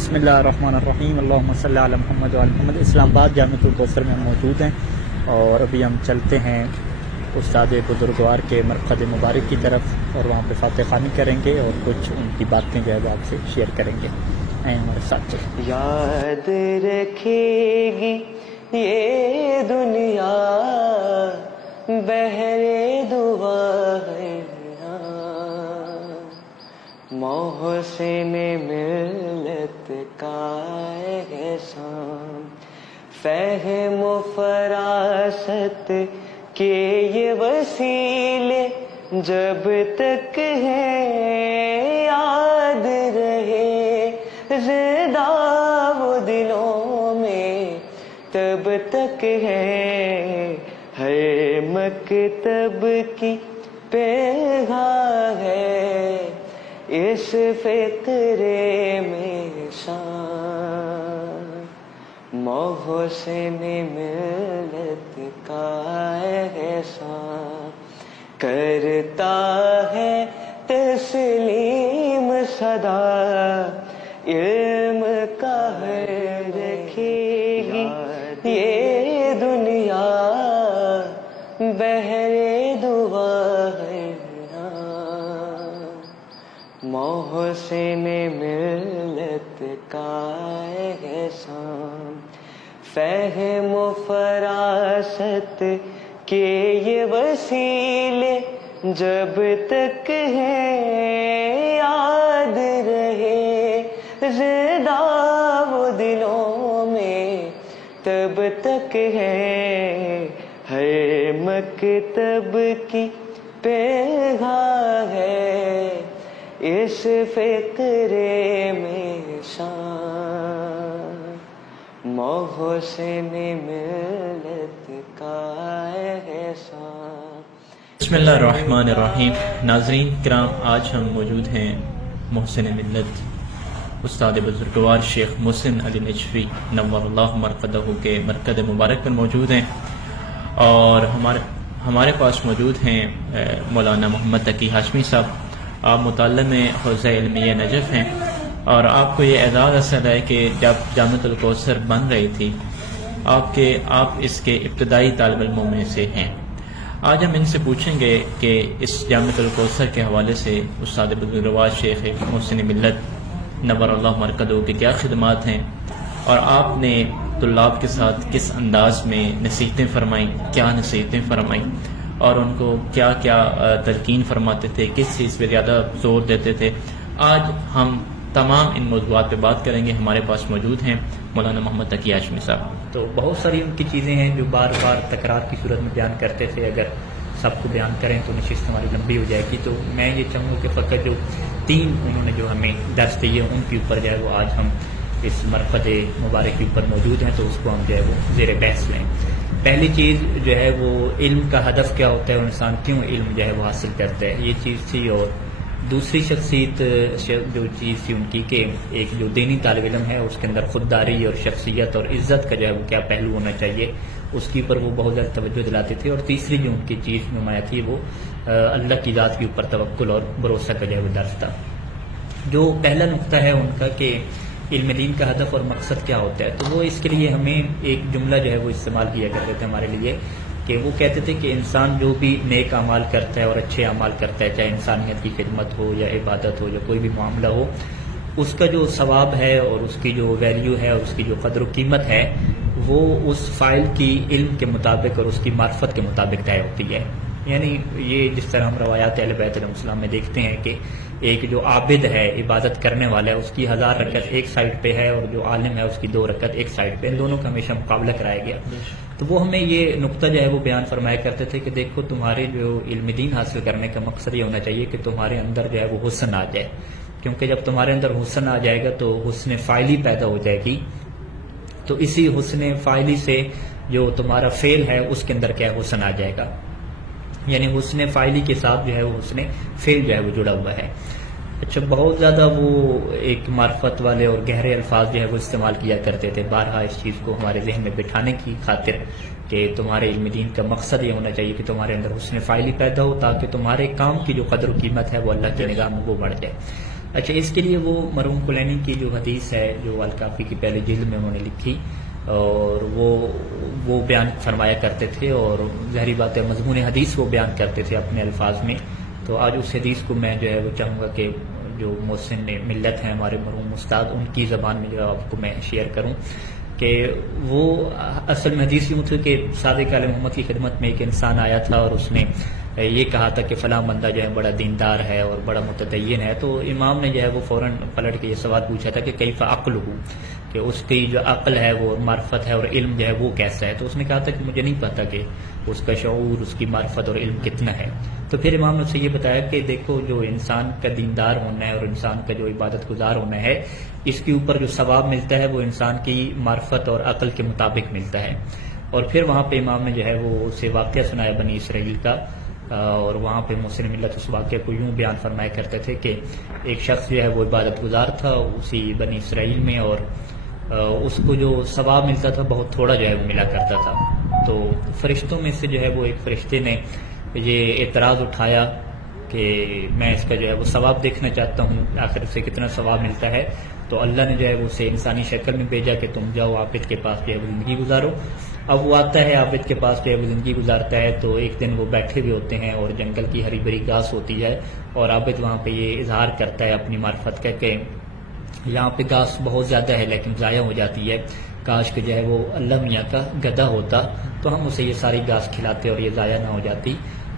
بسم اللہ الرحمن الرحیم، اللہم صلی علی محمد وعلی محمد۔ اسلام آباد جامعۃ الکوثر میں ہم موجود ہیں اور ابھی ہم چلتے ہیں استاد بزرگوار کے مرقد مبارک کی طرف اور وہاں پہ فاتح خوانی کریں گے اور کچھ ان کی باتیں جو ہے وہ آپ سے شیئر کریں گے۔ ہمارے ساتھ یاد رکھے گی یہ دنیا بہرے دعا ہے، محسن ملت کا احسان، فہم و فراست کے یہ وسیلے جب تک ہیں یاد رہے زندہ وہ دلوں میں تب تک ہے، ہر مکتب کی پیغام ہے اس فقرے میں شان، محسن ملت کا احسان، کرتا ہے تسلیم صدا علم کا رکھے گی یہ دنیا بہرے دعا ہے، محسن ملت کا احسان، فہم و فراست کے یہ وسیلے جب تک ہیں یاد رہے زندہ وہ دلوں میں تب تک ہے، ہر مکتب کی پیغام ہے اس فقرے میں شان، محسن ملت کا احسان۔ بسم اللہ الرحمن الرحیم۔ ناظرین کرام، آج ہم موجود ہیں محسن ملت استاد بزرگوار شیخ محسن علی نجفی نور اللہ مرقدہ کے مرکز مبارک پر موجود ہیں، اور ہمارے پاس موجود ہیں مولانا محمد تقی ہاشمی صاحب۔ آپ متعلم حوزہ علمیہ نجف ہیں اور آپ کو یہ اعزاز حاصل ہے کہ جب جامعۃ الکوثر بن رہی تھی آپ اس کے ابتدائی طالب علموں میں سے ہیں۔ آج ہم ان سے پوچھیں گے کہ اس جامعۃ الکوثر کے حوالے سے استاد بزرگوار شیخ محسن ملت نور اللہ مرقدہ کی کیا خدمات ہیں، اور آپ نے طلاب کے ساتھ کس انداز میں نصیحتیں فرمائیں، کیا نصیحتیں فرمائیں، اور ان کو کیا کیا تلقین فرماتے تھے، کس چیز پہ زیادہ زور دیتے تھے۔ آج ہم تمام ان موضوعات پہ بات کریں گے۔ ہمارے پاس موجود ہیں مولانا محمد تقی ہاشمی صاحب۔ تو بہت ساری ان کی چیزیں ہیں جو بار بار تکرار کی صورت میں بیان کرتے تھے، اگر سب کو بیان کریں تو نشست ہماری لمبی ہو جائے گی، تو میں یہ چاہوں گا کہ فقط جو 3 انہوں نے جو ہمیں درس دیے ان کے اوپر جو ہے وہ آج ہم اس مرقد مبارک کے اوپر موجود ہیں، تو اس کو ہم جو ہے وہ زیر بحث لیں۔ پہلی چیز جو ہے وہ علم کا ہدف کیا ہوتا ہے اور انسان کیوں علم جو ہے وہ حاصل کرتا ہے، یہ چیز تھی۔ اور دوسری شخصیت جو چیز تھی ان کی کہ ایک جو دینی طالب علم ہے اس کے اندر خودداری اور شخصیت اور عزت کا جو ہے وہ کیا پہلو ہونا چاہیے، اس کے اوپر وہ بہت زیادہ توجہ دلاتے تھے۔ اور تیسری جو ان کی چیز نمایاں تھی وہ اللہ کی ذات کے اوپر توکل اور بھروسہ کا جو ہے وہ درس تھا۔ جو پہلا نقطہ ہے ان کا کہ علم دین کا ہدف اور مقصد کیا ہوتا ہے، تو وہ اس کے لیے ہمیں ایک جملہ جو ہے وہ استعمال کیا کرتے تھے ہمارے لیے، کہ وہ کہتے تھے کہ انسان جو بھی نیک اعمال کرتا ہے اور اچھے اعمال کرتا ہے، چاہے انسانیت کی خدمت ہو یا عبادت ہو یا کوئی بھی معاملہ ہو، اس کا جو ثواب ہے اور اس کی جو ویلیو ہے اور اس کی جو قدر و قیمت ہے وہ اس فاعل کی علم کے مطابق اور اس کی معرفت کے مطابق طے ہوتی ہے۔ یعنی یہ جس طرح ہم روایات اہل بیت علیہ السلام میں دیکھتے ہیں کہ ایک جو عابد ہے، عبادت کرنے والا ہے، اس کی 1000 رکعت ایک سائڈ پہ ہے، اور جو عالم ہے اس کی 2 رکعت ایک سائڈ پہ، ان دونوں کا ہمیشہ مقابلہ کرایا گیا۔ تو وہ ہمیں یہ نقطہ جو ہے وہ بیان فرمایا کرتے تھے کہ دیکھو تمہارے جو علم دین حاصل کرنے کا مقصد یہ ہونا چاہیے کہ تمہارے اندر جو ہے وہ حسن آ جائے، کیونکہ جب تمہارے اندر حسن آ جائے گا تو حسن فاعلی پیدا ہو جائے گی، تو اسی حسن فاعلی سے جو تمہارا فعل ہے اس کے اندر کیا حسن آ جائے گا، یعنی حسن فاعلی کے ساتھ جو ہے وہ حسن فعل جو ہے وہ جڑا ہوا ہے۔ اچھا، بہت زیادہ وہ ایک معرفت والے اور گہرے الفاظ جو ہے وہ استعمال کیا کرتے تھے بارہا اس چیز کو ہمارے ذہن میں بٹھانے کی خاطر کہ تمہارے علم دین کا مقصد یہ ہونا چاہیے کہ تمہارے اندر حسن فاعلی پیدا ہو، تاکہ تمہارے کام کی جو قدر و قیمت ہے وہ اللہ کی نگاہ میں وہ بڑھ جائے۔ اچھا، اس کے لیے وہ مرحوم کلینی کی جو حدیث ہے جو الکافی کی پہلے جلد میں انہوں نے لکھی اور وہ بیان فرمایا کرتے تھے، اور ظاہری بات ہے مضمون حدیث وہ بیان کرتے تھے اپنے الفاظ میں. تو آج اس حدیث کو میں جو ہے وہ چاہوں گا کہ جو محسن ملت ہیں ہمارے مرحوم استاد، ان کی زبان میں جو آپ کو میں شیئر کروں کہ وہ اصل میں حدیث یوں تھی کہ صادق علیہ محمد کی خدمت میں ایک انسان آیا تھا اور اس نے یہ کہا تھا کہ فلاں بندہ جو ہے بڑا دیندار ہے اور بڑا متدین ہے. تو امام نے جو ہے وہ فوراً پلٹ کے یہ سوال پوچھا تھا کہ کیف عقلہ، کہ اس کی جو عقل ہے وہ معرفت ہے اور علم جو ہے وہ کیسا ہے. تو اس نے کہا تھا کہ مجھے نہیں پتا کہ اس کا شعور، اس کی معرفت اور علم کتنا ہے. تو پھر امام نے اسے یہ بتایا کہ دیکھو جو انسان کا دیندار ہونا ہے اور انسان کا جو عبادت گزار ہونا ہے، اس کے اوپر جو ثواب ملتا ہے وہ انسان کی معرفت اور عقل کے مطابق ملتا ہے. اور پھر وہاں پہ امام نے جو ہے وہ اسے واقعہ سنایا بنی اسرائیل کا، اور وہاں پہ محسن ملت اس واقعے کو یوں بیان فرمایا کرتے تھے کہ ایک شخص جو ہے وہ عبادت گزار تھا اسی بنی اسرائیل میں، اور اس کو جو ثواب ملتا تھا بہت تھوڑا جو ہے وہ ملا کرتا تھا. تو فرشتوں میں سے جو ہے وہ ایک فرشتے نے یہ اعتراض اٹھایا کہ میں اس کا جو ہے وہ ثواب دیکھنا چاہتا ہوں، آخر سے کتنا ثواب ملتا ہے. تو اللہ نے جو ہے وہ اسے انسانی شکل میں بھیجا کہ تم جاؤ عابد کے پاس جو ہے وہ زندگی گزارو. اب وہ آتا ہے عابد کے پاس جو ہے وہ زندگی گزارتا ہے. تو ایک دن وہ بیٹھے ہوئے ہوتے ہیں اور جنگل کی ہری بھری گھاس ہوتی ہے، اور عابد وہاں پہ یہ اظہار کرتا ہے اپنی معرفت کا کہ یہاں پہ گھاس بہت زیادہ ہے لیکن ضائع ہو جاتی ہے، کاش کہ جو ہے وہ اللہ میاں کا گدھا ہوتا تو ہم اسے یہ ساری گھاس کھلاتے اور یہ ضائع نہ ہو جاتی.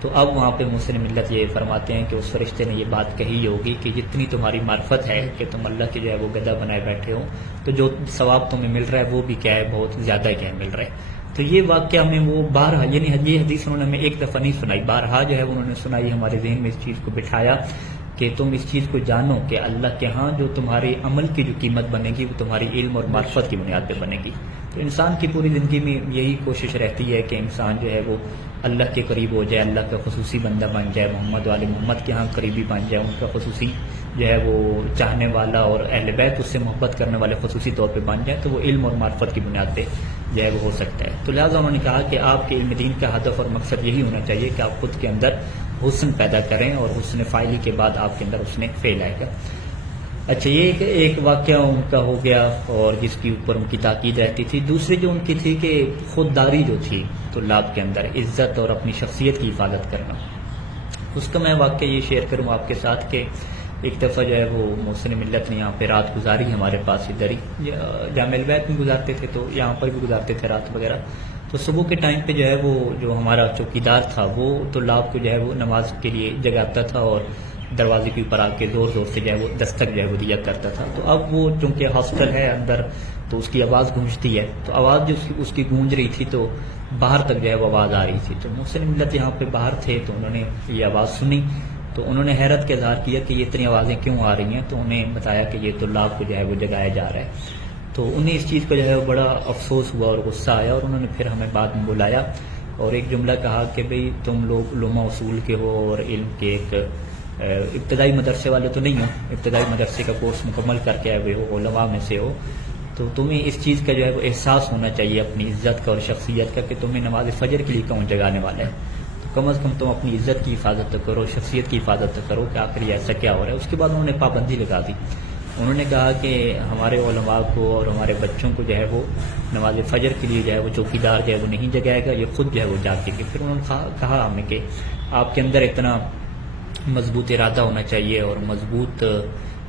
تو اب وہاں پہ محسن ملت یہ فرماتے ہیں کہ اس فرشتے نے یہ بات کہی ہوگی کہ جتنی تمہاری معرفت ہے کہ تم اللہ کے جو ہے وہ گدھا بنائے بیٹھے ہو، تو جو ثواب تمہیں مل رہا ہے وہ بھی کیا ہے بہت زیادہ کیا ہے مل رہا ہے. تو یہ واقعہ ہمیں وہ بارہا، یعنی یہ حدیث انہوں نے ہمیں ایک دفعہ نہیں سنائی، بارہا جو ہے انہوں نے سنائی، ہمارے ذہن میں اس چیز کو بٹھایا کہ تم اس چیز کو جانو کہ اللہ کے ہاں جو تمہارے عمل کی جو قیمت بنے گی وہ تمہاری علم اور معرفت کی بنیاد پہ بنے گی. تو انسان کی پوری زندگی میں یہی کوشش رہتی ہے کہ انسان جو ہے وہ اللہ کے قریب ہو جائے، اللہ کا خصوصی بندہ بن جائے، محمد والے محمد کے ہاں قریبی بن جائے، ان کا خصوصی جو ہے وہ چاہنے والا اور اہل بیت اس سے محبت کرنے والے خصوصی طور پہ بن جائے، تو وہ علم اور معرفت کی بنیاد پہ جو ہے وہ ہو سکتا ہے. تو لہٰذا انہوں نے کہا کہ آپ کے علم دین کا ہدف اور مقصد یہی ہونا چاہیے کہ آپ خود کے اندر حسن پیدا کریں، اور حسن فاعلی کے بعد آپ کے اندر حسن فعل آئے گا. اچھا، یہ ایک واقعہ ان کا ہو گیا اور جس کے اوپر ان کی تاکید رہتی تھی. دوسری جو ان کی تھی کہ خودداری جو تھی طلاب کے اندر، عزت اور اپنی شخصیت کی حفاظت کرنا. اس کا میں واقعہ یہ شیئر کروں آپ کے ساتھ کہ ایک دفعہ جو ہے وہ محسن ملت نے یہاں پہ رات گزاری ہمارے پاس ادھر ہی جامع البیت میں گزارتے تھے، تو یہاں پر بھی گزارتے تھے رات وغیرہ. تو صبح کے ٹائم پہ جو ہے وہ جو ہمارا چوکیدار تھا وہ طلاب کو جو ہے وہ نماز کے لیے جگاتا تھا اور دروازے کے اوپر آ کے زور زور سے جو ہے وہ دستک جو ہے وہ دیا کرتا تھا. تو اب وہ چونکہ ہاسٹل ہے اندر تو اس کی آواز گونجتی ہے، تو آواز جو اس کی گونج رہی تھی تو باہر تک جو ہے وہ آواز آ رہی تھی. تو محسن ملت یہاں پہ باہر تھے تو انہوں نے یہ آواز سنی، تو انہوں نے حیرت کا اظہار کیا کہ یہ اتنی آوازیں کیوں آ رہی ہیں. تو انہیں بتایا کہ یہ طلاب کو جو ہے وہ جگایا جا رہا ہے. تو انہیں اس چیز کا جو ہے وہ بڑا افسوس ہوا اور غصہ آیا، اور انہوں نے پھر ہمیں بعد میں بلایا اور ایک جملہ کہا کہ بھئی تم لوگ علماء اصول کے ہو اور علم کے ایک ابتدائی مدرسے والے تو نہیں ہو، ابتدائی مدرسے کا کورس مکمل کر کے آئے ہوئے ہو، علماء میں سے ہو، تو تمہیں اس چیز کا جو ہے وہ احساس ہونا چاہیے اپنی عزت کا اور شخصیت کا کہ تمہیں نماز فجر کے لیے کون جگانے والا ہے. تو کم از کم تم اپنی عزت کی حفاظت تو کرو، شخصیت کی حفاظت تو کرو کہ آخر یہ ایسا کیا ہو رہا ہے. اس کے بعد انہوں نے پابندی لگا دی. انہوں نے کہا کہ ہمارے علماء کو اور ہمارے بچوں کو جو ہے وہ نماز فجر کے لیے جو ہے وہ چوکیدار جو ہے وہ نہیں جگائے گا، یہ خود جو ہے وہ جاگے گا. پھر انہوں نے کہا ہمیں کہ آپ کے اندر اتنا مضبوط ارادہ ہونا چاہیے اور مضبوط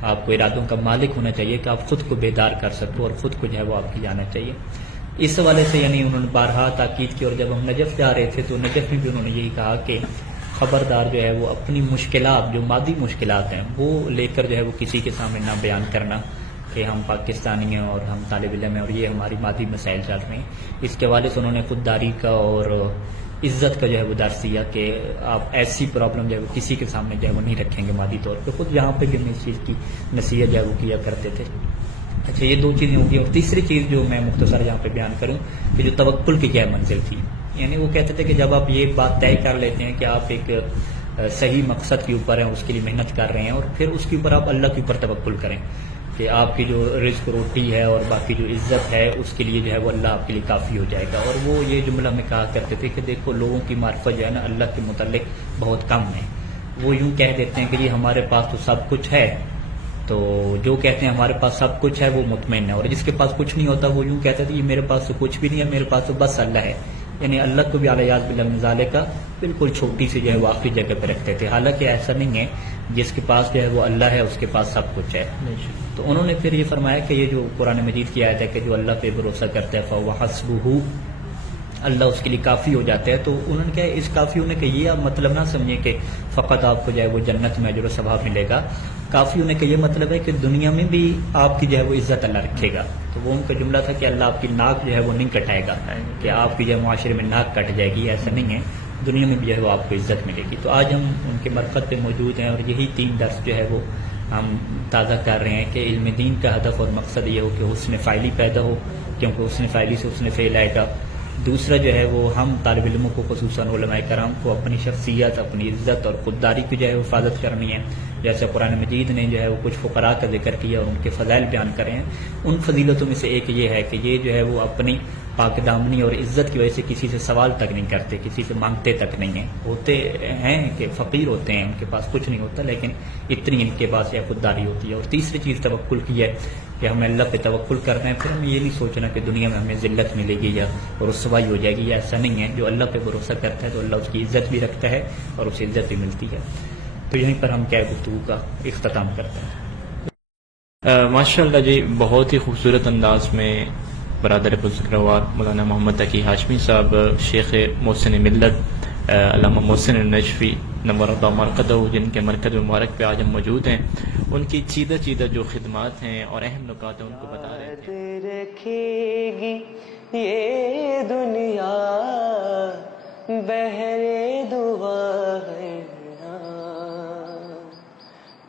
آپ کو ارادوں کا مالک ہونا چاہیے کہ آپ خود کو بیدار کر سکو اور خود کو جو ہے وہ آپ کی جانا چاہیے. اس حوالے سے یعنی انہوں نے بارہا تاکید کی. اور جب ہم نجف جا رہے تھے تو نجف میں بھی انہوں نے یہی کہا کہ خبردار جو ہے وہ اپنی مشکلات جو مادی مشکلات ہیں وہ لے کر جو ہے وہ کسی کے سامنے نہ بیان کرنا کہ ہم پاکستانی ہیں اور ہم طالب علم ہیں اور یہ ہماری مادی مسائل چل رہے ہیں. اس کے حوالے سے انہوں نے خودداری کا اور عزت کا جو ہے وہ درس دیا کہ آپ ایسی پرابلم جو ہے وہ کسی کے سامنے جو ہے وہ نہیں رکھیں گے مادی طور پہ. خود یہاں پہ بھی ہم اس چیز کی نصیحت جو ہے وہ کیا کرتے تھے. اچھا، یہ دو چیزیں ہوگی. اور تیسری چیز جو میں مختصر یہاں پہ بیان کروں کہ جو توکل کی کیا منزل تھی، یعنی وہ کہتے تھے کہ جب آپ یہ بات طے کر لیتے ہیں کہ آپ ایک صحیح مقصد کے اوپر ہیں، اس کے لیے محنت کر رہے ہیں، اور پھر اس کے اوپر آپ اللہ کے اوپر توکل کریں کہ آپ کی جو رزق روٹی ہے اور باقی جو عزت ہے اس کے لیے جو ہے وہ اللہ آپ کے لیے کافی ہو جائے گا. اور وہ یہ جملہ میں کہا کرتے تھے کہ دیکھو لوگوں کی معرفت جو ہے نا اللہ کے متعلق بہت کم ہے. وہ یوں کہہ دیتے ہیں کہ یہ ہمارے پاس تو سب کچھ ہے تو جو کہتے ہیں ہمارے پاس سب کچھ ہے وہ مطمئن ہے، اور جس کے پاس کچھ نہیں ہوتا وہ یوں کہتا ہے کہ میرے پاس تو کچھ بھی نہیں ہے، میرے پاس تو بس اللہ ہے. یعنی اللہ کو بھی علیہ باللہ کا بالکل چھوٹی سی جو ہے وہ آخری جگہ پہ رکھتے تھے. حالانکہ ایسا نہیں ہے، جس کے پاس جو ہے وہ اللہ ہے اس کے پاس سب کچھ ہے. تو انہوں نے پھر یہ فرمایا کہ یہ جو قرآن مجید کی آیت ہے کہ جو اللہ پہ بھروسہ کرتا ہے فَهُوَ حَسْبُهُ، اللہ اس کے لیے کافی ہو جاتا ہے. تو انہوں نے کہا اس کافی ہونے کا یہ آپ مطلب نہ سمجھیں کہ فقط آپ کو جو ہے وہ جنت میں اجر و ثواب ملے گا. کافی ہونے کا یہ مطلب ہے کہ دنیا میں بھی آپ کی جو ہے وہ عزت اللہ رکھے گا. تو وہ ان کا جملہ تھا کہ اللہ آپ کی ناک جو ہے وہ نہیں کٹائے گا کہ آپ کی جو ہے معاشرے میں ناک کٹ جائے گی، ایسا نہیں ہے، دنیا میں بھی جو ہے وہ آپ کو عزت ملے گی. تو آج ہم ان کے مرکز پہ موجود ہیں، اور یہی 3 درس جو ہے وہ ہم تازہ کر رہے ہیں کہ علم دین کا ہدف اور مقصد یہ ہو کہ حسن فعلی پیدا ہو، کیونکہ حسن فعلی سے حسن فعل آئے گا. دوسرا جو ہے وہ ہم طالب علموں کو خصوصاً علماء کرام کو اپنی شخصیت، اپنی عزت اور خودداری کی جو ہے حفاظت کرنی ہے. جیسے قرآن مجید نے جو ہے وہ کچھ فقراء کا ذکر کیا اور ان کے فضائل بیان کرے ہیں. ان فضیلتوں میں سے ایک یہ ہے کہ یہ جو ہے وہ اپنی پاک دامنی اور عزت کی وجہ سے کسی سے سوال تک نہیں کرتے، کسی سے مانگتے تک نہیں ہیں. ہوتے ہیں کہ فقیر ہوتے ہیں، ان کے پاس کچھ نہیں ہوتا، لیکن اتنی ان کے پاس یہ خودداری ہوتی ہے. اور تیسری چیز توکل کی ہے کہ ہمیں اللہ پہ توکل کرنا ہے. پھر ہمیں یہ نہیں سوچنا کہ دنیا میں ہمیں ذلت ملے گی یا رسوائی ہو جائے گی، ایسا نہیں ہے. جو اللہ پہ بھروسہ کرتا ہے تو اللہ اس کی عزت بھی رکھتا ہے اور اسے عزت بھی ملتی ہے. تو یہیں پر ہم کیا گفتگو کا اختتام کرتے ہیں. ماشاء اللہ جی، بہت ہی خوبصورت انداز میں برادر بزرگوار مولانا محمد تقی ہاشمی صاحب، شیخ محسن ملت علامہ محسن النجفی نور اللہ مرقدہ، جن کے مرکز مبارک پہ آج ہم موجود ہیں، ان کی چیدہ جو خدمات ہیں اور اہم نکات ہیں ان کو بتا رہے تھے. یاد رکھے گی یہ دنیا بہرے دعا ہے،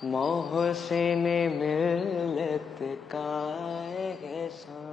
محسن ملت کا احسان.